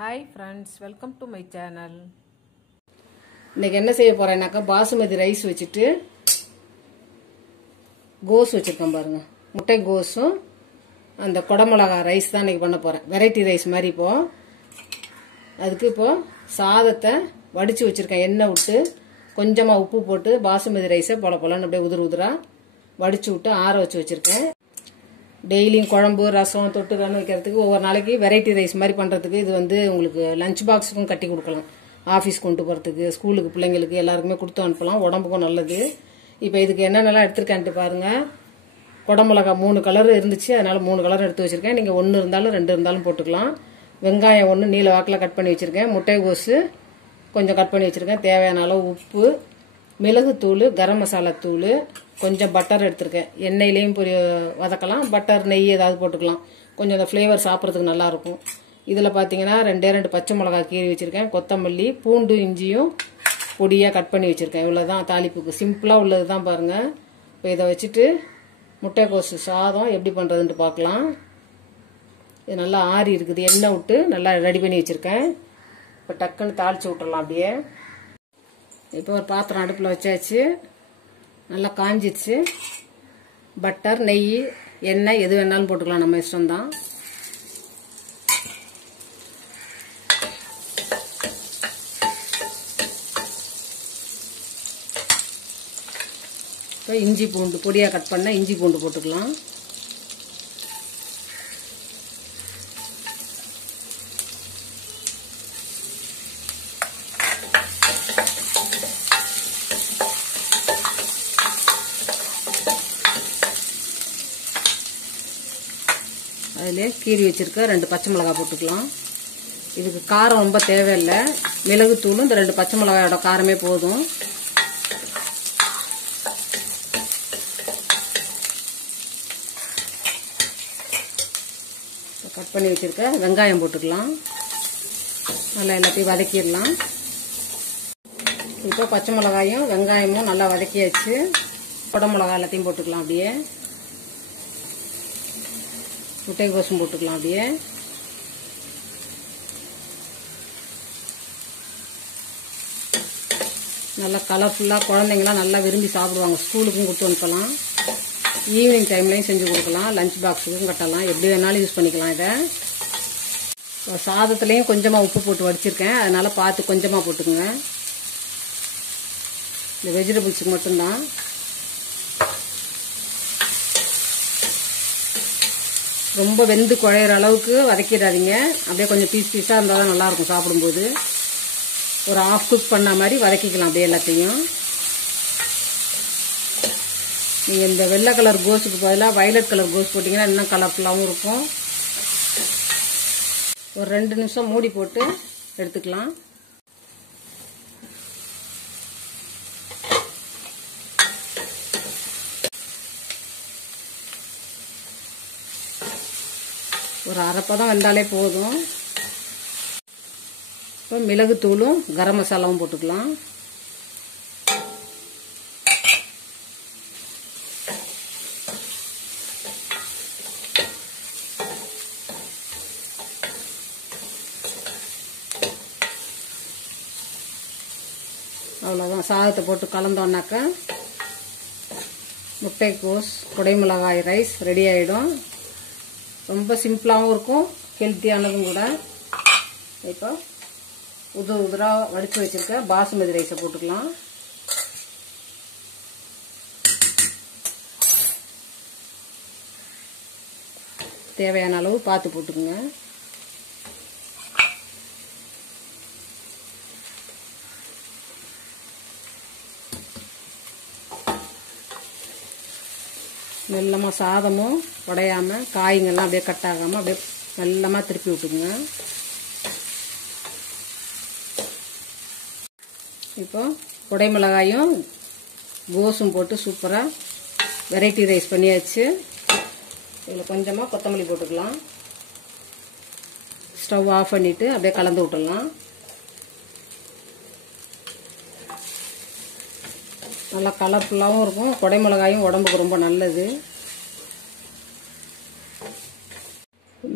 Hi friends, welcome to my channel. இன்னைக்கு என்ன செய்ய போறேன்னாக்கா பாசுமதி ரைஸ் வச்சிட்டு கோஸ் வச்சிருக்கேன் பாருங்க. முட்டை கோஸும் அந்த கொடமிளகாய் ரைஸ் தான் இன்னைக்கு பண்ண போறேன். வெரைட்டி ரைஸ் மாதிரி இப்போ. அதுக்கு இப்போ சாதத்தை வடிச்சு வச்சிருக்கேன். எண்ணெய் விட்டு கொஞ்சமா உப்பு போட்டு பாசுமதி ரைஸை பொலன்னு அப்படியே உதிரா வடிச்சு விட்டு ஆற வச்சு வச்சிருக்கேன். டெய்லியும் குழம்பு ரசம் தொட்டுக்கான்னு வைக்கிறதுக்கு ஒவ்வொரு நாளைக்கு வெரைட்டி ரைஸ் மாதிரி பண்ணுறதுக்கு இது வந்து உங்களுக்கு லஞ்ச் பாக்ஸுக்கும் கட்டி கொடுக்கலாம். ஆஃபீஸ் கொண்டு போகிறதுக்கு ஸ்கூலுக்கு பிள்ளைங்களுக்கு எல்லாருக்குமே கொடுத்து அனுப்பலாம். உடம்புக்கும் நல்லது. இப்போ இதுக்கு என்னென்னலாம் எடுத்துருக்கேன்ட்டு பாருங்கள். குடமிளகா 3 கலர் இருந்துச்சு, அதனால் 3 கலர் எடுத்து வச்சுருக்கேன். நீங்கள் 1 இருந்தாலும் 2 இருந்தாலும் போட்டுக்கலாம். வெங்காயம் 1 நீல வாக்கில் கட் பண்ணி வச்சுருக்கேன். முட்டைகோசு கொஞ்சம் கட் பண்ணி வச்சுருக்கேன். தேவையான அளவு உப்பு, மிளகுத்தூள், கரம் மசாலா தூள், கொஞ்சம் பட்டர் எடுத்துருக்கேன். எண்ணெயிலையும் வதக்கலாம், பட்டர் நெய் ஏதாவது போட்டுக்கலாம். கொஞ்சம் அந்த ஃப்ளேவர் சாப்பிட்றதுக்கு நல்லாயிருக்கும். இதில் பார்த்தீங்கன்னா 2 பச்சை மிளகாய் கீறி வச்சுருக்கேன். கொத்தமல்லி, பூண்டு, இஞ்சியும் பொடியாக கட் பண்ணி வச்சுருக்கேன். இவ்வளோதான் தாளிப்புக்கு. சிம்பிளாக உள்ளது தான் பாருங்கள். இப்போ இதை வச்சுட்டு முட்டைக்கோசு சாதம் எப்படி பண்ணுறதுன்ட்டு பார்க்கலாம். இது நல்லா ஆறி இருக்குது. எண்ணெய் விட்டு நல்லா ரெடி பண்ணி வச்சுருக்கேன். இப்போ டக்குன்னு தாளித்து விட்டுறலாம் அப்படியே. இப்போ ஒரு பாத்திரம் அடுப்பில் வச்சாச்சு. நல்லா காஞ்சிடுச்சு. பட்டர், நெய், எண்ணெய் எது வேணாலும் போட்டுக்கலாம், நம்ம இஷ்டம்தான். இப்போ இஞ்சி பூண்டு பொடியாக கட் பண்ண இஞ்சி பூண்டு போட்டுக்கலாம். அதில் கீறி வச்சிருக்க 2 பச்சை மிளகாய் போட்டுக்கலாம். இதுக்கு காரம் ரொம்ப தேவையில்லை. மிளகுத்தூளும் இந்த 2 பச்சை மிளகாயோட காரமே போதும். கட் பண்ணி வச்சிருக்க வெங்காயம் போட்டுக்கலாம். நல்லா எல்லாத்தையும் வதக்கிடலாம். இப்போ பச்சை மிளகாயும் வெங்காயமும் நல்லா வதக்கியாச்சு. குடமிளகாய் எல்லாத்தையும் போட்டுக்கலாம் அப்படியே. முட்டைக்கோசும் போட்டுக்கலாம் அப்படியே. நல்லா கலர்ஃபுல்லாக குழந்தைங்களாம் நல்லா விரும்பி சாப்பிடுவாங்க. ஸ்கூலுக்கும் கொடுத்து அனுப்பலாம். ஈவினிங் டைம்லையும் செஞ்சு கொடுக்கலாம். லஞ்ச் பாக்ஸுக்கும் கட்டலாம். எப்படி வேணாலும் யூஸ் பண்ணிக்கலாம். இதை சாதத்துலேயும் கொஞ்சமாக உப்பு போட்டு வடிச்சிருக்கேன். அதனால் பார்த்து கொஞ்சமாக போட்டுக்குங்க. இந்த வெஜிடபிள்ஸுக்கு மட்டும்தான். ரொம்ப வெந்து குழையிற அளவுக்கு வதக்கிடாதீங்க. அப்படியே கொஞ்சம் பீஸாக இருந்தால் தான் நல்லாயிருக்கும் சாப்பிடும்போது. ஒரு ஆஃப் குக் பண்ண மாதிரி வதக்கிக்கலாம் அப்படியே எல்லாத்தையும். நீங்கள் இந்த வெள்ளை கலர் கோஸுக்கு பதிலாக வயலட் கலர் கோஸ் போட்டிங்கன்னா இன்னும் கலர்ஃபுல்லாகவும் இருக்கும். ஒரு 2 நிமிஷம் மூடி போட்டு எடுத்துக்கலாம். ஒரு அரைப்பதம் வெந்தாலே போதும். இப்போ மிளகுத்தூளும் கரம் மசாலாவும் போட்டுக்கலாம். அவ்வளோதான். சாதத்தை போட்டு கலந்தோன்னாக்கா முட்டைக்கோஸ் குடைமிளகாய் ரைஸ் ரெடி ஆகிடும். ரொம்ப சிம்பிளாகவும் இருக்கும், ஹெல்த்தியானதும் கூட. இப்போ உதிரா வடித்து வச்சிருக்க பாசுமதி ரைஸை போட்டுக்கலாம். தேவையான அளவு பார்த்து போட்டுக்குங்க. மெல்லமாக சாதமும் உடையாமல் காய்ங்கள்லாம் அப்படியே கட் ஆகாமல் அப்படியே மெல்லமாக திருப்பி விட்டுக்குங்க. இப்போ குடைமிளகாயும் கோஸும் போட்டு சூப்பராக வெரைட்டி ரைஸ் பண்ணியாச்சு. இதில் கொஞ்சமாக கொத்தமல்லி போட்டுக்கலாம். ஸ்டவ் ஆஃப் பண்ணிவிட்டு அப்படியே கலந்து விட்டுடலாம். நல்லா கலர்ஃபுல்லாகவும் இருக்கும். குடைமிளகாயும் உடம்புக்கு ரொம்ப நல்லது.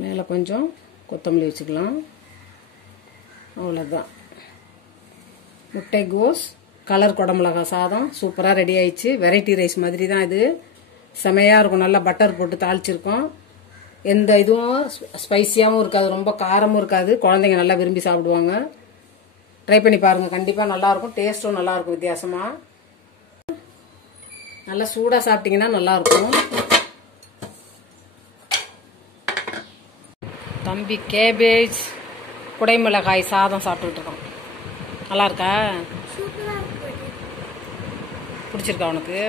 மேலே கொஞ்சம் கொத்தமல்லி வச்சுக்கலாம். அவ்வளோதான். முட்டைகோஸ் கலர் குடமிளகா சாதம் சூப்பராக ரெடி ஆயிடுச்சு. வெரைட்டி ரைஸ் மாதிரி தான் இது. செமையாக இருக்கும். நல்லா பட்டர் போட்டு தாளிச்சிருக்கோம். எந்த இதுவும் ஸ்பைசியாகவும் இருக்காது, ரொம்ப காரமும் இருக்காது. குழந்தைங்க நல்லா விரும்பி சாப்பிடுவாங்க. ட்ரை பண்ணி பாருங்கள், கண்டிப்பாக நல்லாயிருக்கும். டேஸ்ட்டும் நல்லாயிருக்கும் வித்தியாசமாக. நல்லா சூடாக சாப்பிட்டீங்கன்னா நல்லாயிருக்கும். தம்பி கேபேஜ் குடைமிளகாய் சாதம் சாப்பிட்டுட்டு இருக்கோம். நல்லா இருக்கா? பிடிச்சிருக்கா உனக்கு?